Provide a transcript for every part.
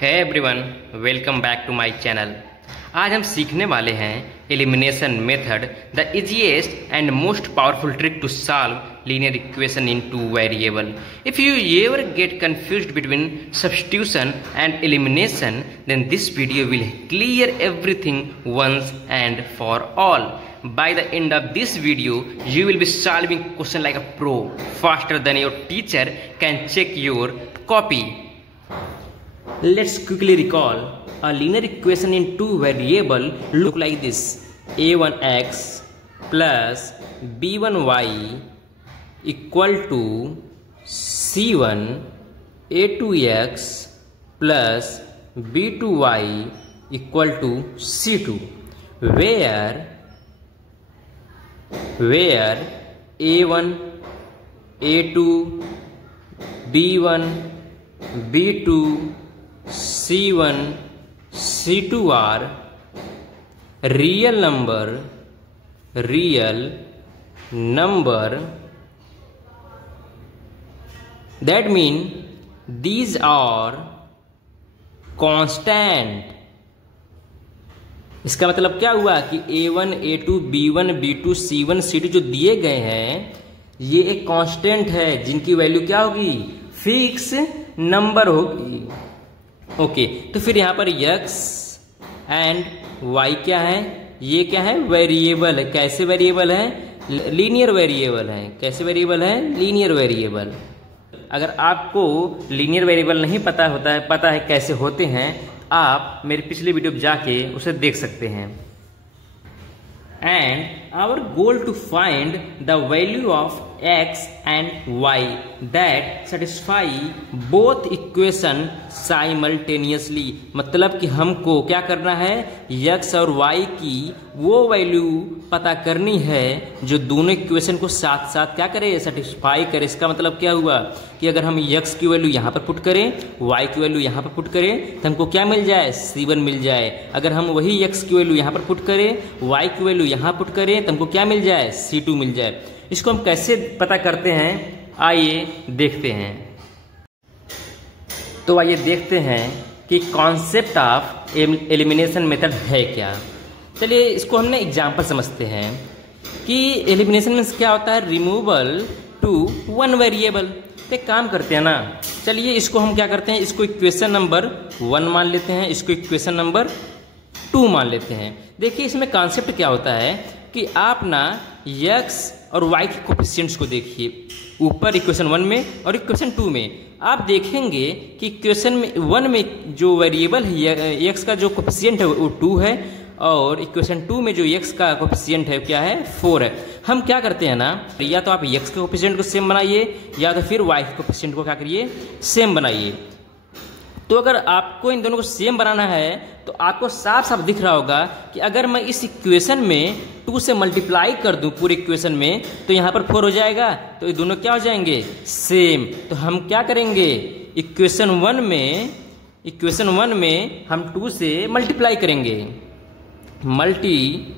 है everyone, welcome back to my channel. आज हम सीखने वाले हैं elimination method, the easiest and most powerful trick to solve linear equation in two variable. If you ever get confused between substitution and elimination, then this video will clear everything once and for all. By the end of this video, you will be solving question like a pro, faster than your teacher can check your copy. Let's quickly recall a linear equation in two variable look like this: a1x plus b1y equal to c1 a2x plus b2y equal to c2, where a1, a2, b1, b2, c1, c2 are real number. That means these are constant. इसका मतलब क्या हुआ कि a1, a2, b1, b2, c1, c2 जो दिए गए हैं ये एक कांस्टेंट है जिनकी वैल्यू क्या होगी, फिक्स नंबर होगी. ओके, तो फिर यहाँ पर x एंड y क्या है, ये क्या है, वेरिएबल है. कैसे वेरिएबल है, लीनियर वेरिएबल है. कैसे वेरिएबल है, लीनियर वेरिएबल. अगर आपको लीनियर वेरिएबल नहीं पता है कैसे होते हैं, आप मेरे पिछले वीडियो में जाके उसे देख सकते हैं. And our goal to find the value of x and y that satisfy both equation simultaneously. मतलब कि हमको क्या करना है, x और y की वो वैल्यू पता करनी है जो दोनों इक्वेशन को साथ साथ क्या करे, सेटिस्फाई करे. इसका मतलब क्या हुआ कि अगर हम x की वैल्यू यहाँ पर पुट करें, y की वैल्यू यहाँ पर पुट करें, तो हमको क्या मिल जाए, c1 मिल जाए. अगर हम वही x की वैल्यू यहाँ पर पुट करें, y की वैल्यू यहाँ पुट करें, तो हमको क्या मिल जाए, c2 मिल जाए. इसको हम कैसे पता करते हैं, आइए देखते हैं. तो आइए देखते हैं कि कॉन्सेप्ट ऑफ एलिमिनेशन मेथड है क्या. चलिए इसको हमने एग्जाम्पल समझते हैं कि एलिमिनेशन मीन्स क्या होता है, रिमूवल टू वन वेरिएबल. तो एक काम करते हैं ना, चलिए इसको हम क्या करते हैं, इसको इक्वेशन नंबर 1 मान लेते हैं, इसको इक्वेशन नंबर 2 मान लेते हैं. देखिए इसमें कॉन्सेप्ट क्या होता है कि आप ना x और y के कोफिशिएंट्स को देखिए, ऊपर इक्वेशन 1 में और इक्वेशन 2 में. आप देखेंगे कि इक्वेशन 1 में जो वेरिएबल है x का जो कोफिशिएंट है वो 2 है, और इक्वेशन 2 में जो x का कोफिशिएंट है क्या है, 4 है. हम क्या करते हैं ना, या तो आप x के कोफिशिएंट को सेम बनाइए या तो फिर y के कोफिशिएंट को क्या करिए, सेम बनाइए. तो अगर आपको इन दोनों को सेम बनाना है तो आपको साफ साफ दिख रहा होगा कि अगर मैं इस इक्वेशन में 2 से मल्टीप्लाई कर दूं पूरे इक्वेशन में, तो यहाँ पर 4 हो जाएगा, तो ये दोनों क्या हो जाएंगे, सेम. तो हम क्या करेंगे, इक्वेशन 1 में हम 2 से मल्टीप्लाई करेंगे. Multiplying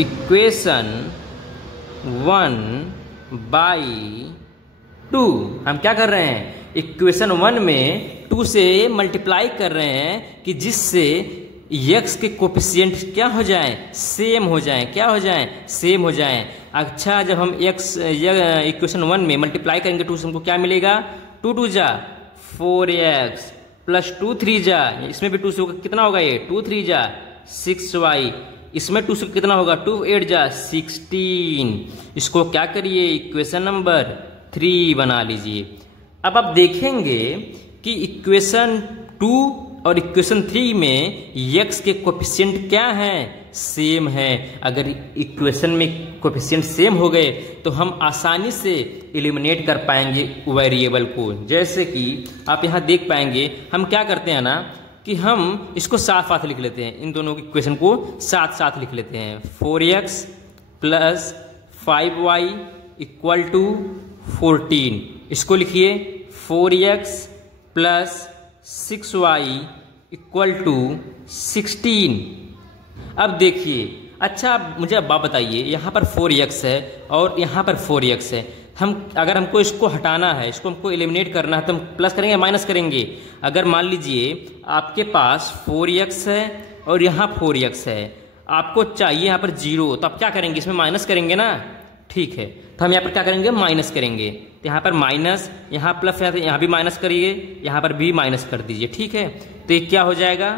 equation 1 by 2. हम क्या कर रहे हैं, इक्वेशन 1 में 2 से मल्टीप्लाई कर रहे हैं कि जिससे x के कोफिशिएंट क्या हो जाएं, सेम हो जाएं. क्या हो जाएं, सेम हो जाएं. अच्छा, जब हम x इक्वेशन 1 में मल्टीप्लाई करेंगे 2 से, हमको क्या मिलेगा, 2 2 जा 4x प्लस 2 3 जा, इसमें भी 2 से कितना होगा, ये 2 3 जा 6y, इसमें 2 से कितना होगा, 2 8 जा 16. इसको क्या करिए, इक्वेशन नंबर 3 बना लीजिए. अब आप देखेंगे कि इक्वेशन 2 और इक्वेशन 3 में x के कोफिशिएंट क्या हैं, सेम है. अगर इक्वेशन में कोफिशिएंट सेम हो गए तो हम आसानी से एलिमिनेट कर पाएंगे वेरिएबल को. जैसे कि आप यहाँ देख पाएंगे, हम क्या करते हैं ना कि हम इसको साथ साथ लिख लेते हैं, इन दोनों की इक्वेशन को साथ साथ लिख लेते हैं. 4x plus 5y equal to 14. इसको लिखिए 4x plus 6y equal to 16. अब देखिए, अच्छा मुझे अब बात बताइए, यहाँ पर 4x है और यहाँ पर 4x है, हम अगर हमको इसको हटाना है, इसको हमको एलिमिनेट करना है, तो हम प्लस करेंगे या माइनस करेंगे? अगर मान लीजिए आपके पास 4x है और यहाँ 4x है, आपको चाहिए यहाँ पर 0, तो आप क्या करेंगे? इसमें माइनस करेंगे ना। ठीक है, तो हम यहाँ पर क्या करेंगे? माइनस करेंगे। तो यहाँ पर माइनस, यहाँ प्लस है तो यहाँ भी माइनस करिए, यहाँ पर भी माइनस कर दीजिए। ठीक है, तो ये क्या हो जाएगा?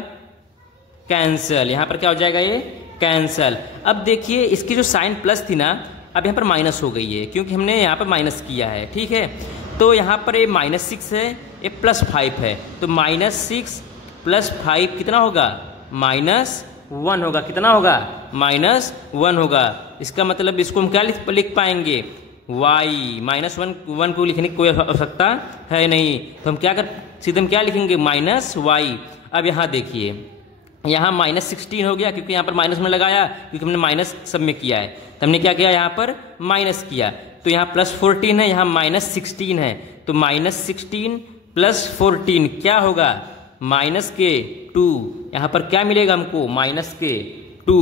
कैंसल। यहाँ पर क्या हो जाएगा? ये कैंसल। अब देखिए इसकी जो साइन प्लस थी ना, अब यहाँ पर माइनस हो गई है क्योंकि हमने यहाँ पर माइनस किया है। ठीक है, तो यहाँ पर ये -6 है, ये +5 है, तो -6 + 5 कितना होगा? -1 होगा। कितना होगा? -1 होगा। इसका मतलब इसको हम क्या लिख पाएंगे? y। -1 को लिखने की कोई आवश्यकता है नहीं, तो हम क्या सीधे हम क्या लिखेंगे? -y। अब यहाँ देखिए, यहाँ -16 हो गया क्योंकि यहाँ पर माइनस में लगाया, क्योंकि हमने माइनस सब में किया है, तो हमने क्या किया? यहाँ पर माइनस किया। तो यहाँ +14 है, यहाँ -16 है, तो -16 + 14 क्या होगा? -2। यहाँ पर क्या मिलेगा हमको? -2।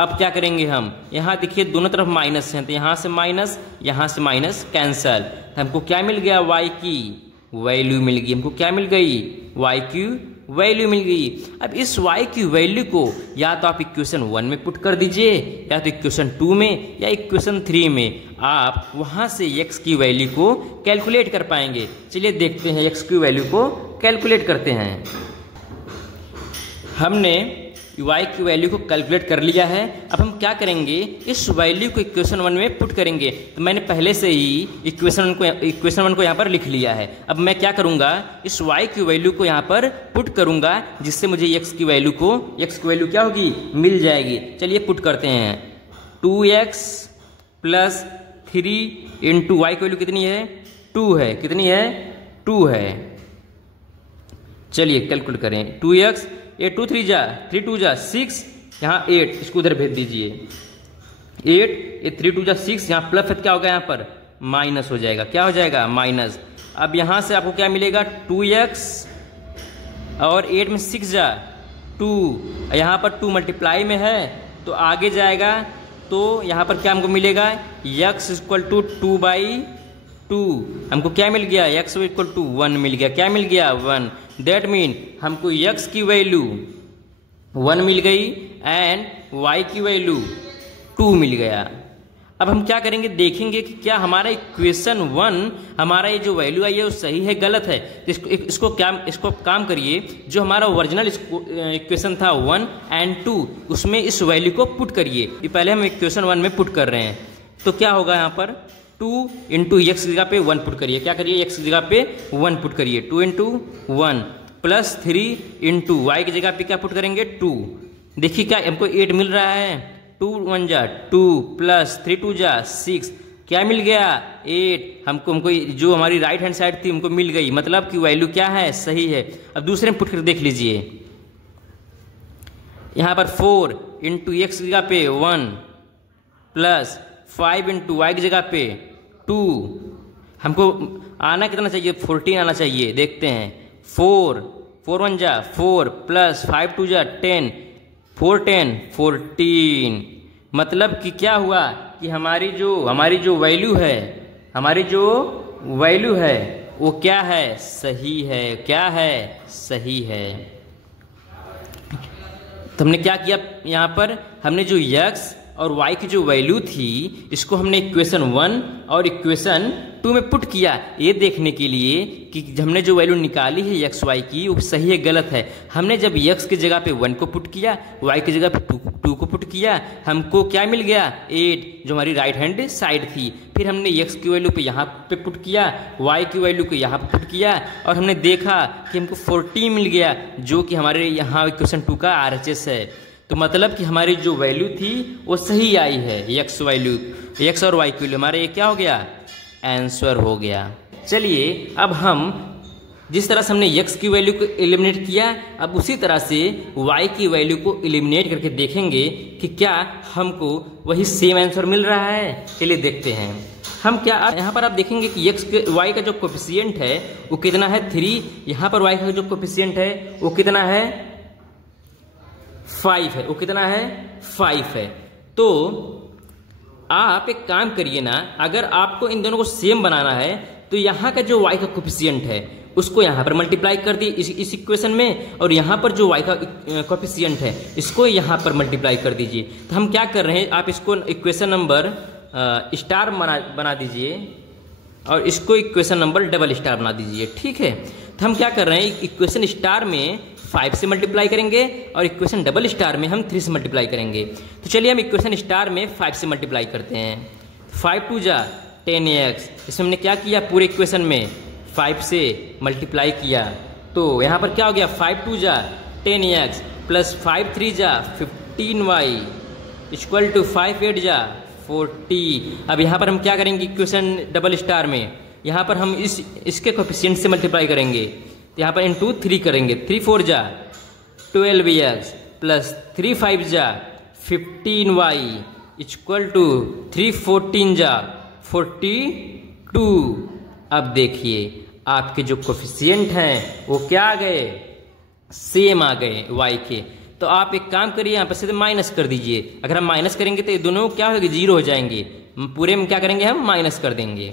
अब क्या करेंगे हम? यहाँ देखिए दोनों तरफ माइनस है, तो यहाँ से माइनस, यहाँ से माइनस, कैंसल। हमको क्या मिल गया? y की वैल्यू मिल गई। हमको क्या मिल गई? y की वैल्यू मिल गई। अब इस y की वैल्यू को या तो आप इक्वेशन 1 में पुट कर दीजिए, या तो इक्वेशन 2 में, या इक्वेशन 3 में। आप वहां से x की वैल्यू को कैलकुलेट कर पाएंगे। चलिए देखते हैं x की वैल्यू को कैलकुलेट करते हैं। हमने y की वैल्यू को कैलकुलेट कर लिया है। अब हम क्या करेंगे? इस वैल्यू को इक्वेशन 1 में पुट करेंगे। तो मैंने पहले से ही इक्वेशन 1 को यहाँ पर लिख लिया है। अब मैं क्या करूँगा? इस y की वैल्यू को यहाँ पर पुट करूँगा, जिससे मुझे x की वैल्यू क्या होगी? मिल जाएगी। चलिए पुट करते हैं। 2x + 3 इंटू y की वैल्यू कितनी है? 2 है। कितनी है? 2 है। चलिए कैलकुलेट करें। 2x, ये 2 3 जा 3 2 जा 6, यहाँ 8, इसको उधर भेज दीजिए। 8, ये 3 2 जा 6, यहाँ प्लस है, क्या होगा? यहाँ पर माइनस हो जाएगा। क्या हो जाएगा? माइनस। अब यहाँ से आपको क्या मिलेगा? 2x और 8 में 6 जा 2, यहाँ पर 2 मल्टीप्लाई में है तो आगे जाएगा, तो यहाँ पर क्या हमको मिलेगा? x = 2/2। हमको क्या मिल गया? x = 1 मिल गया। क्या मिल गया? 1। दैट मीन हमको x की वैल्यू 1 मिल गई एंड y की वैल्यू 2 मिल गया। अब हम क्या करेंगे? देखेंगे कि क्या हमारा इक्वेशन 1, हमारा ये जो वैल्यू आई है वो सही है गलत है। तो इसको काम करिए, जो हमारा ओरिजिनल इक्वेशन था 1 और 2, उसमें इस वैल्यू को पुट करिए। ये पहले हम इक्वेशन 1 में पुट कर रहे हैं, तो क्या होगा? यहाँ पर 2 इंटू x की जगह पे 1 पुट करिए। क्या करिए? x की जगह पे 1 पुट करिए। 2 इंटू 1 + 3 इंटू y की जगह पे क्या पुट करेंगे? 2। देखिए क्या हमको 8 मिल रहा है। 2 1 जा 2 + 3 2 जा 6, क्या मिल गया? 8। हमको जो हमारी राइट हैंड साइड थी हमको मिल गई, मतलब कि वैल्यू क्या है? सही है। अब दूसरे में पुट कर देख लीजिए। यहाँ पर 4 इंटू x की जगह पे 1 + 5 इंटू y की जगह पे 2। हमको आना कितना चाहिए? 14 आना चाहिए। देखते हैं। 4 1 जा 4 + 5 2 जा 10, 4 10 14। मतलब कि क्या हुआ कि हमारी जो वैल्यू है वो क्या है? सही है। क्या है? सही है। तो हमने क्या किया? यहाँ पर हमने जो x और y की जो वैल्यू थी, इसको हमने इक्वेशन 1 और इक्वेशन 2 में पुट किया, ये देखने के लिए कि हमने जो वैल्यू निकाली है x y की वो सही है गलत है। हमने जब x की जगह पे 1 को पुट किया, y की जगह पे 2 को पुट किया, हमको क्या मिल गया? 8, जो हमारी राइट हैंड साइड थी। फिर हमने x की वैल्यू पे यहाँ पे पुट किया, y की वैल्यू को यहाँ पे पुट किया, और हमने देखा कि हमको 40 मिल गया, जो कि हमारे यहाँ इक्वेशन 2 का RHS है। तो मतलब कि हमारी जो वैल्यू थी वो सही आई है। x और y की वैल्यू हमारे ये क्या हो गया? आंसर हो गया। चलिए अब हम जिस तरह से हमने x की वैल्यू को एलिमिनेट किया, अब उसी तरह से y की वैल्यू को एलिमिनेट करके देखेंगे कि क्या हमको वही सेम आंसर मिल रहा है। चलिए देखते हैं हम क्या। यहाँ पर आप देखेंगे कि y का जो कोफिशिएंट है वो कितना है? 3। यहाँ पर y का जो कोफिशिएंट है वो कितना है? 5 है। वो कितना है? 5 है। तो आप एक काम करिए ना, अगर आपको इन दोनों को सेम बनाना है तो यहाँ का जो y का कोफिशिएंट है उसको यहाँ पर मल्टीप्लाई कर दिए इस इक्वेशन में, और यहाँ पर जो y का कोफिशिएंट है इसको यहाँ पर मल्टीप्लाई कर दीजिए। तो हम क्या कर रहे हैं, आप इसको इक्वेशन नंबर स्टार बना दीजिए और इसको इक्वेशन नंबर डबल स्टार बना दीजिए, ठीक है। तो हम क्या कर रहे हैं, इक्वेशन स्टार में 5 से मल्टीप्लाई करेंगे और इक्वेशन डबल स्टार में हम 3 से मल्टीप्लाई करेंगे। तो चलिए हम इक्वेशन स्टार में 5 से मल्टीप्लाई करते हैं। 5 2 जा 10x, इसमें हमने क्या किया, पूरे इक्वेशन में 5 से मल्टीप्लाई किया। तो यहाँ पर क्या हो गया, 5 2 जा 10x प्लस 5 3 जा 15y इक्वल टू 5 8 जा 40। अब यहाँ पर हम क्या करेंगे, इक्वेशन डबल स्टार में यहाँ पर हम इसके कोफिशिएंट से मल्टीप्लाई करेंगे। तो यहाँ पर इंटू 3 करेंगे, 3 4 जा 12x प्लस 3 5 जा 15y इक्वल टू 3 14 जा 42। अब देखिए आपके जो कोफिशिएंट हैं वो क्या आ गए, सेम आ गए y के। तो आप एक काम करिए, यहाँ पर से माइनस कर दीजिए। अगर हम माइनस करेंगे तो ये दोनों क्या होगी, 0 हो जाएंगे। पूरे में क्या करेंगे, हम माइनस कर देंगे।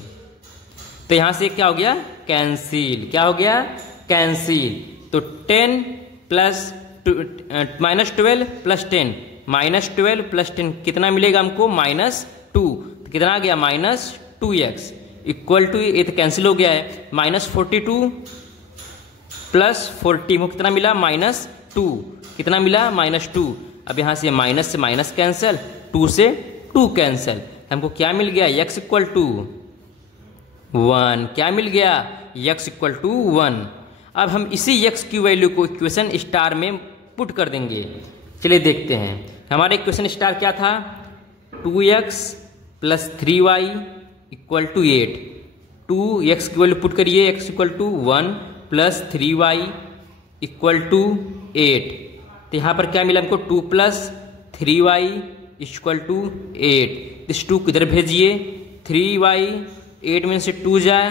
तो यहाँ से क्या हो गया, कैंसिल। क्या हो गया, कैंसिल। तो 10 plus minus 12 plus 10 minus 12 plus 10 कितना मिलेगा हमको, -2। तो कितना आ गया, -2x इक्वल टू, ये तो कैंसिल हो गया है, -42 प्लस 40 को कितना मिला, -2। कितना मिला, -2। अब यहाँ से माइनस कैंसिल, 2 से 2 कैंसिल, हमको क्या मिल गया, x इक्वल टू 1। क्या मिल गया, x इक्वल टू 1। अब हम इसी x की वैल्यू को इक्वेशन स्टार में पुट कर देंगे। चलिए देखते हैं, हमारा इक्वेशन स्टार क्या था, 2x plus 3y equal to 8। 2x की वैल्यू पुट करिए, x equal to 1 plus 3y equal to 8। तो यहाँ पर क्या मिला हमको, 2 प्लस 3y इक्वल टू 8। इस 2 किधर भेजिए, 3y 8 में से 2 जाए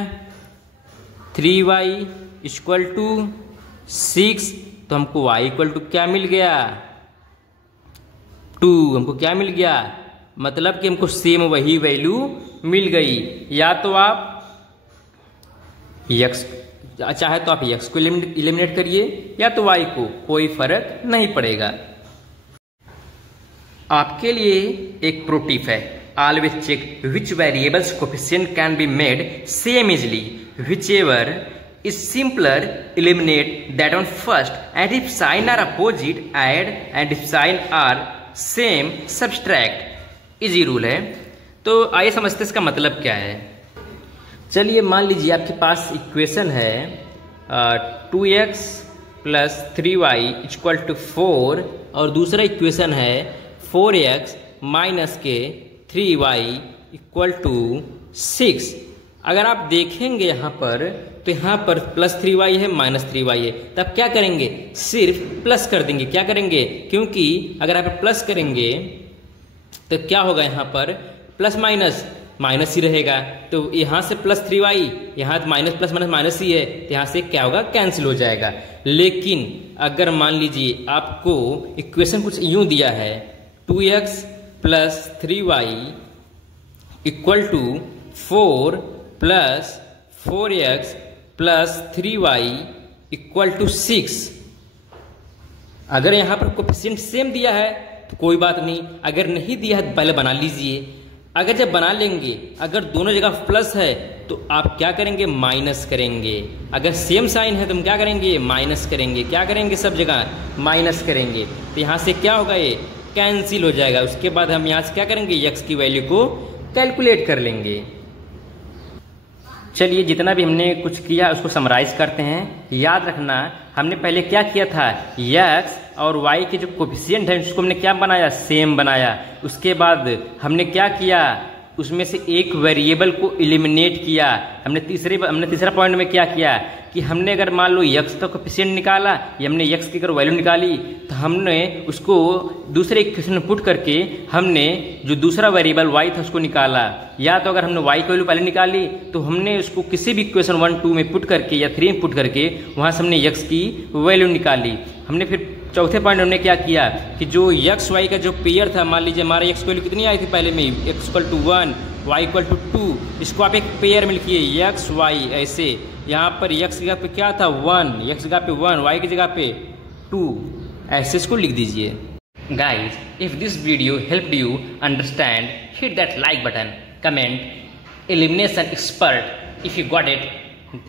3y इक्वल टू 6। तो हमको y इक्वल टू क्या मिल गया, 2। हमको क्या मिल गया, मतलब कि हमको सेम वही वैल्यू मिल गई। या तो आप x चाहे तो आप x को एलिमिनेट करिए या तो y को, कोई फर्क नहीं पड़ेगा। आपके लिए एक प्रो टिप है, always check which variables coefficient can be made same easily, whichever is simpler eliminate that one first, and if sign are opposite add, and if sign are same subtract। Easy rule है। तो आइए समझते इसका मतलब क्या है। चलिए मान लीजिए आपके पास इक्वेशन है 2x plus 3y equal to 4 और दूसरा इक्वेशन है 4x माइनस के 3y इक्वल टू 6। अगर आप देखेंगे यहाँ पर तो यहाँ पर प्लस 3y है माइनस 3y है, तब क्या करेंगे, सिर्फ प्लस कर देंगे। क्या करेंगे, क्योंकि अगर आप प्लस करेंगे तो क्या होगा, यहाँ पर प्लस माइनस माइनस ही रहेगा। तो यहाँ से प्लस 3y, यहाँ माइनस प्लस माइनस माइनस ही है, तो यहाँ से क्या होगा, कैंसिल हो जाएगा। लेकिन अगर मान लीजिए आपको इक्वेशन कुछ यूं दिया है 2x plus 3y equal to 4 plus 4x plus 3y equal to 6। अगर यहाँ पर कोफिशिएंट सेम दिया है तो कोई बात नहीं, अगर नहीं दिया है तो पहले बना लीजिए। अगर जब बना लेंगे, अगर दोनों जगह प्लस है तो आप क्या करेंगे, माइनस करेंगे। अगर सेम साइन है तो हम क्या करेंगे, माइनस करेंगे। क्या करेंगे, सब जगह माइनस करेंगे। तो यहाँ से क्या होगा, ये कैंसिल हो जाएगा। उसके बाद हम यहाँ से क्या करेंगे, x की वैल्यू को कैलकुलेट कर लेंगे। चलिए जितना भी हमने कुछ किया उसको समराइज करते हैं। याद रखना हमने पहले क्या किया था, x और y के जो कोफिशिएंट है उसको हमने क्या बनाया, सेम बनाया। उसके बाद हमने क्या किया, उसमें से एक वेरिएबल को एलिमिनेट किया। हमने तीसरा पॉइंट में क्या किया कि हमने अगर मान लो x का कोफिशिएंट निकाला या हमने x की अगर वैल्यू निकाली तो हमने उसको दूसरे इक्वेशन में पुट करके हमने जो दूसरा वेरिएबल y था उसको निकाला। या तो अगर हमने y की वैल्यू पहले निकाली तो हमने उसको किसी भी इक्वेशन 1 2 में पुट करके या 3 में पुट करके वहाँ से हमने x की वैल्यू निकाली। हमने फिर चौथे पॉइंट हमने क्या किया कि जो एक्स वाई का जो पेयर था, मान लीजिए हमारा एक्स वैल्यू कितनी आई थी पहले में, x equal to 1 y equal to 2, इसको आप एक पेयर में लिखिए एक्स वाई ऐसे। यहाँ पर एक्स की जगह पे क्या था 1, एक्स की जगह पे 1, वाई की जगह पे 2, ऐसे इसको लिख दीजिए। Guys, if this video helped you understand, hit that like button, comment, elimination expert if you got it,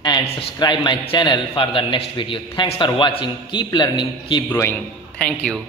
and subscribe my channel for the next video. Thanks for watching. Keep learning, keep growing. Thank you.